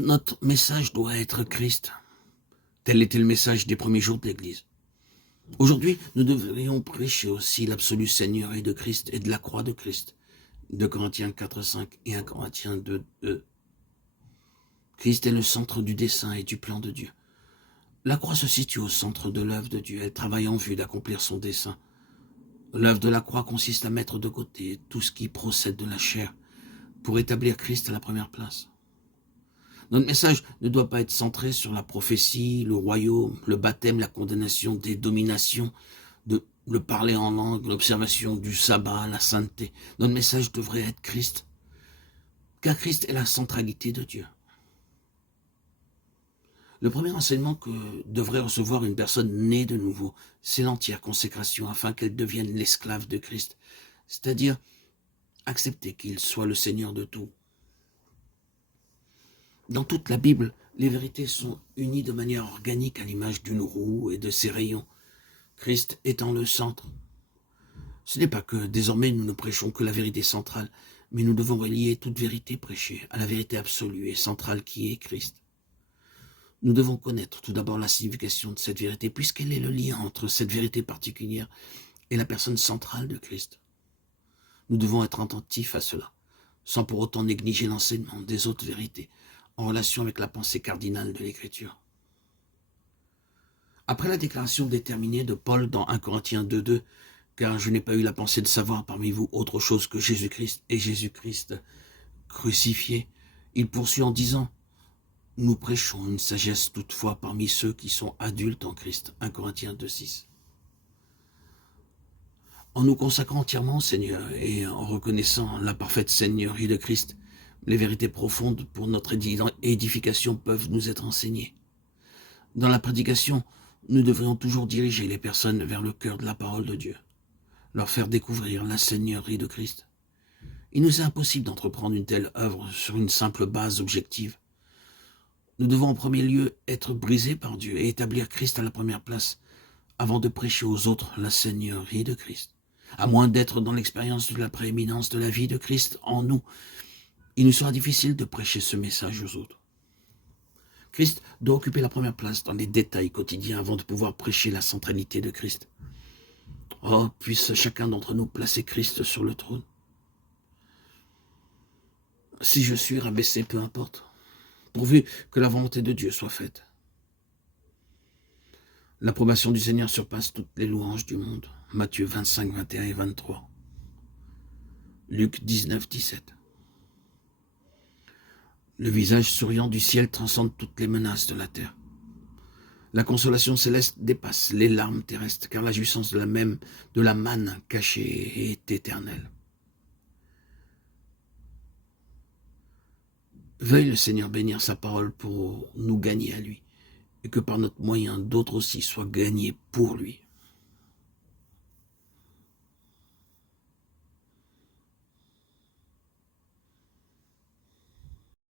Notre message doit être Christ. Tel était le message des premiers jours de l'Église. Aujourd'hui, nous devrions prêcher aussi l'absolu Seigneurie de Christ et de la croix de Christ. 2 Corinthiens 4, 5 et 1 Corinthiens 2, 2. Christ est le centre du dessein et du plan de Dieu. La croix se situe au centre de l'œuvre de Dieu. Elle travaille en vue d'accomplir son dessein. L'œuvre de la croix consiste à mettre de côté tout ce qui procède de la chair pour établir Christ à la première place. Notre message ne doit pas être centré sur la prophétie, le royaume, le baptême, la condamnation des dominations, le parler en langue, l'observation du sabbat, la sainteté. Notre message devrait être Christ, car Christ est la centralité de Dieu. Le premier enseignement que devrait recevoir une personne née de nouveau, c'est l'entière consécration afin qu'elle devienne l'esclave de Christ, c'est-à-dire accepter qu'il soit le Seigneur de tout. Dans toute la Bible, les vérités sont unies de manière organique à l'image d'une roue et de ses rayons, Christ étant le centre. Ce n'est pas que désormais nous ne prêchons que la vérité centrale, mais nous devons relier toute vérité prêchée à la vérité absolue et centrale qui est Christ. Nous devons connaître tout d'abord la signification de cette vérité, puisqu'elle est le lien entre cette vérité particulière et la personne centrale de Christ. Nous devons être attentifs à cela, sans pour autant négliger l'enseignement des autres vérités, en relation avec la pensée cardinale de l'Écriture. Après la déclaration déterminée de Paul dans 1 Corinthiens 2, car je n'ai pas eu la pensée de savoir parmi vous autre chose que Jésus-Christ et Jésus-Christ crucifié, il poursuit en disant « Nous prêchons une sagesse toutefois parmi ceux qui sont adultes en Christ » 1 Corinthiens 2,6. En nous consacrant entièrement au Seigneur et en reconnaissant la parfaite Seigneurie de Christ, les vérités profondes pour notre édification peuvent nous être enseignées. Dans la prédication, nous devrions toujours diriger les personnes vers le cœur de la parole de Dieu, leur faire découvrir la Seigneurie de Christ. Il nous est impossible d'entreprendre une telle œuvre sur une simple base objective. Nous devons en premier lieu être brisés par Dieu et établir Christ à la première place, avant de prêcher aux autres la Seigneurie de Christ. À moins d'être dans l'expérience de la prééminence de la vie de Christ en nous, il nous sera difficile de prêcher ce message aux autres. Christ doit occuper la première place dans les détails quotidiens avant de pouvoir prêcher la centralité de Christ. Oh, puisse chacun d'entre nous placer Christ sur le trône. Si je suis rabaissé, peu importe, pourvu que la volonté de Dieu soit faite. L'approbation du Seigneur surpasse toutes les louanges du monde. Matthieu 25, 21 et 23. Luc 19, 17. Le visage souriant du ciel transcende toutes les menaces de la terre. La consolation céleste dépasse les larmes terrestres, car la jouissance de la manne cachée est éternelle. Veuille le Seigneur bénir sa parole pour nous gagner à lui, et que par notre moyen, d'autres aussi soient gagnés pour lui.